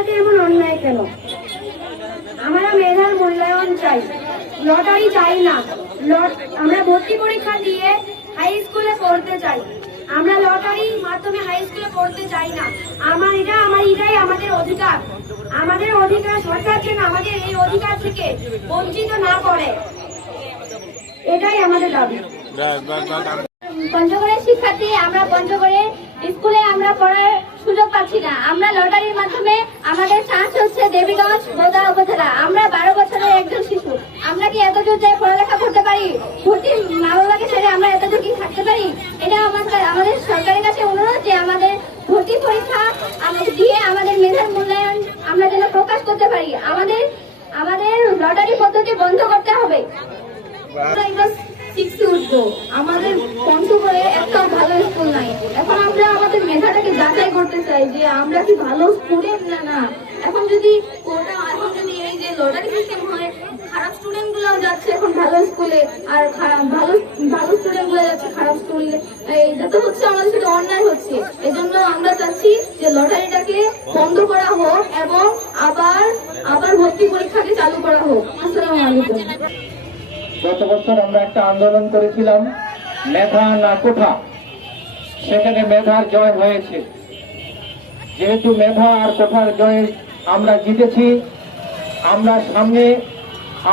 সাথে এমন অন্যায় কেন? আমরা মেধার মূল্যায়ন চাই। লটারি চাই না। আমরা ভর্তি পরীক্ষা দিয়ে হাই স্কুলে পড়তে চাই। আমরা লটারির মাধ্যমে হাই স্কুলে পড়তে চাই না। আমার এটা, আমার এটাই আমাদের অধিকার। আমাদের অধিকার, সরকার যেন আমাদের এই অধিকার থেকে বঞ্চিত না করে। এটাই আমাদের দাবি। পঞ্চগড়ের শিক্ষার্থী আমরা পঞ্চগড়ে স্কুলে আমরা পড়ার সুযোগ পাচ্ছি না। আমরা লটারির মাধ্যমে আমাদের চান্স হচ্ছে দেবীগঞ্জ বোদা উপজেলা। আমরা বারো বছরের একজন শিশু। আমরা কি এত দূর যায় পড়ালেখা করতে পারি? ভর্তি মা বাবাকে ছেড়ে আমরা এত দূর কি থাকতে পারি? এটা আমাদের আমাদের সরকারের কাছে অনুরোধ যে আমাদের ভর্তি পরীক্ষা দিয়ে আমাদের মেধার মূল্যায়ন আমরা যেন প্রকাশ করতে পারি। আমাদের আমাদের লটারি পদ্ধতি বন্ধ করতে হবে। সিক্সে উঠবো। আমাদের পঞ্চগড়ে একটাও ভালো স্কুল নাই। এখন আমরা আমাদের মেধাটাকে যাচাই করতে চাই যে আমরা কি ভালো স্টুডেন্ট না না। এখন যদি এখন যদি এই যে লটারি সিস্টেম হয়, খারাপ স্টুডেন্টগুলো যাচ্ছে এখন ভালো স্কুলে আর ভালো ভালো স্টুডেন্টগুলো যাচ্ছে খারাপ স্কুলে এটা তো হচ্ছে আমাদের সাথে অন্যায় হচ্ছে। এজন্য আমরা চাচ্ছি যে লটারিটাকে বন্ধ করা হোক এবং আবার আবার ভর্তি পরীক্ষাকে চালু করা হোক। আসসালামু আলাইকুম। গত বছর আমরা একটা আন্দোলন করেছিলাম, মেধা না কোঠা। সেখানে মেধার জয় হয়েছে। যেহেতু মেধা আর কোঠার জয়ে আমরা জিতেছি, আমরা সামনে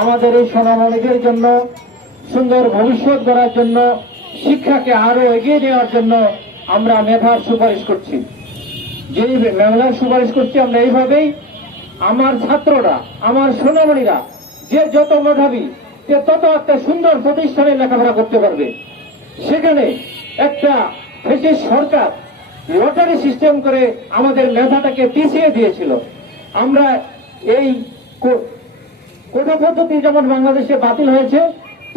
আমাদের এই সোনামণিদের জন্য, সুন্দর ভবিষ্যৎ গড়ার জন্য, শিক্ষাকে আরও এগিয়ে নেওয়ার জন্য আমরা মেধার সুপারিশ করছি। যেই মেধার সুপারিশ করছি আমরা এইভাবেই আমার ছাত্ররা, আমার সোনামণিরা যে যত মেধাবী যে তত একটা সুন্দর প্রতিষ্ঠানে লেখাপড়া করতে পারবে। সেখানে একটা দেশের সরকার লটারি সিস্টেম করে আমাদের মেধাটাকে পিছিয়ে দিয়েছিল। আমরা এই কোটা পদ্ধতি যেমন বাংলাদেশে বাতিল হয়েছে,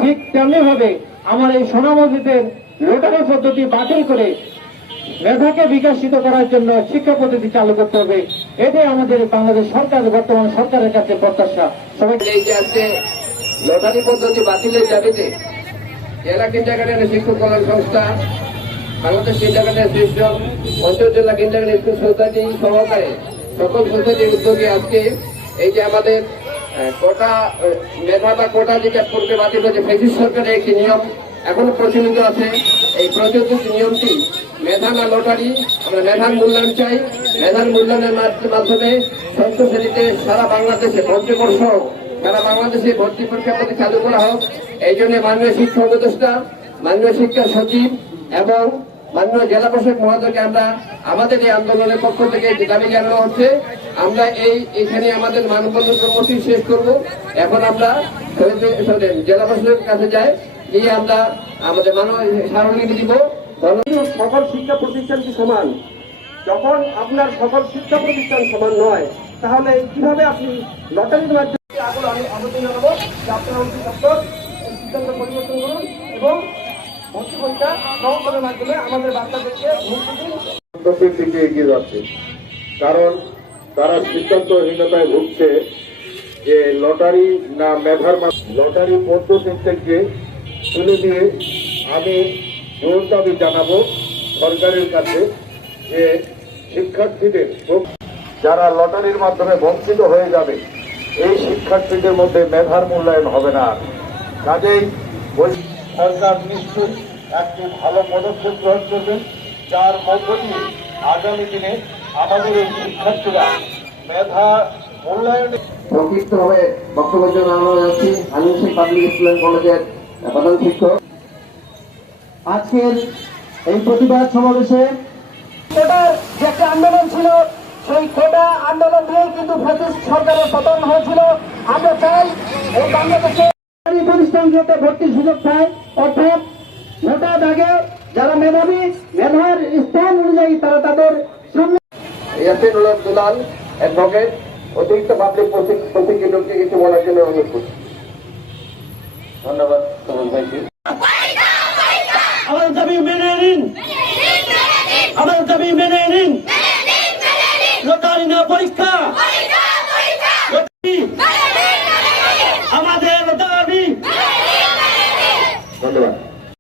ঠিক তেমনি ভাবে আমার এই সোনামন্দিদের লটারি পদ্ধতি বাতিল করে মেধাকে বিকশিত করার জন্য শিক্ষা পদ্ধতি চালু করতে হবে। এটাই আমাদের বাংলাদেশ সরকার, বর্তমান সরকারের কাছে প্রত্যাশা। সবাই লটারি পদ্ধতি বাতিলের দাবিতে জেলা কিন্ডারগার্ডেন শিক্ষক কল্যাণ সংস্থা, বাংলাদেশ কিন্ডারগার্ডেন অ্যাসোসিয়েশন অঞ্চল জেলা কিন্ডারগার্ডেন স্কুল সোসাইটি সহকারে সকল সোসাইটির উদ্যোগে আজকে এই যে আমাদের কোটা মেধা বা কোটা যেটা পূর্বে বাতিল হয়েছে, ফেসিস সরকারের একটি নিয়ম এখনও প্রচলিত আছে। এই প্রচলিত নিয়মটি মেধা না লটারি, আমরা মেধার মূল্যায়ন চাই। মেধার মূল্যায়নের মাধ্য- মাধ্যমে ষষ্ঠ সারা বাংলাদেশে পঞ্চবর্ষ সারা বাংলাদেশে ভর্তি পরীক্ষা পদ্ধতি চালু করা হোক। এই জন্য মাননীয় শিক্ষা উপদেষ্টা, মাননীয় শিক্ষা সচিব এবং মাননীয় জেলা প্রশাসক মহোদয়কে আমরা আমাদের এই আন্দোলনের পক্ষ থেকে দাবি জানানো হচ্ছে। আমরা এই, এখানে আমাদের মানববন্ধন কর্মসূচি শেষ করব। এখন আমরা জেলা প্রশাসকের কাছে যাই। গিয়ে আমরা আমাদের মানব স্মারকলিপি দিব। সকল শিক্ষা প্রতিষ্ঠান কি সমান? যখন আপনার সকল শিক্ষা প্রতিষ্ঠান সমান নয়, তাহলে কীভাবে আপনি লটারির মাধ্যমে এবং দিকে এগিয়ে যাচ্ছে। কারণ তারা সিদ্ধান্তহীনতায় ভুগছে যে লটারি না মেধার লটারি পদ্ধতি থেকে তুলে দিয়ে আমি জোর দাবি জানাব সরকারের কাছে যে শিক্ষার্থীদের যারা লটারির মাধ্যমে বঞ্চিত হয়ে যাবে এই শিক্ষার্থীদের মধ্যে মেধার মূল্যায়ন হবে না। কাজেই সরকার নিশ্চয়ই একটি ভালো পদক্ষেপ গ্রহণ করবে যার মধ্য দিয়ে আগামী দিনে আমাদের এই শিক্ষার্থীরা মেধা মূল্যায়নে সংক্ষিপ্তভাবে বক্তব্য জন্য আমরা যাচ্ছি আলিম পাবলিক স্কুল কলেজের প্রধান শিক্ষক আজকের এই প্রতিবাদ সমাবেশে যে একটা আন্দোলন ছিল সেই কোটা আন্দোলন দিয়ে কিন্তু ফ্যাসিস্ট সরকারের পতন হয়েছিল। আমরা চাই এই বাংলাদেশে সরকারি প্রতিষ্ঠানগুলোতে ভর্তির সুযোগ পায়। অর্থাৎ মোটা দাগে যারা মেধাবী মেধার স্থান অনুযায়ী তারা তাদের সামনে ইয়াসিন উল্লাহ দুলাল অ্যাডভোকেট অতিরিক্ত পাবলিক প্রসিকিউটরকে কিছু বলার জন্য অনুরোধ করছি। ধন্যবাদ ভাইকে আমার দাবি মেনে নিন। আমার দাবি মেনে নিন। লটারি না পরীক্ষা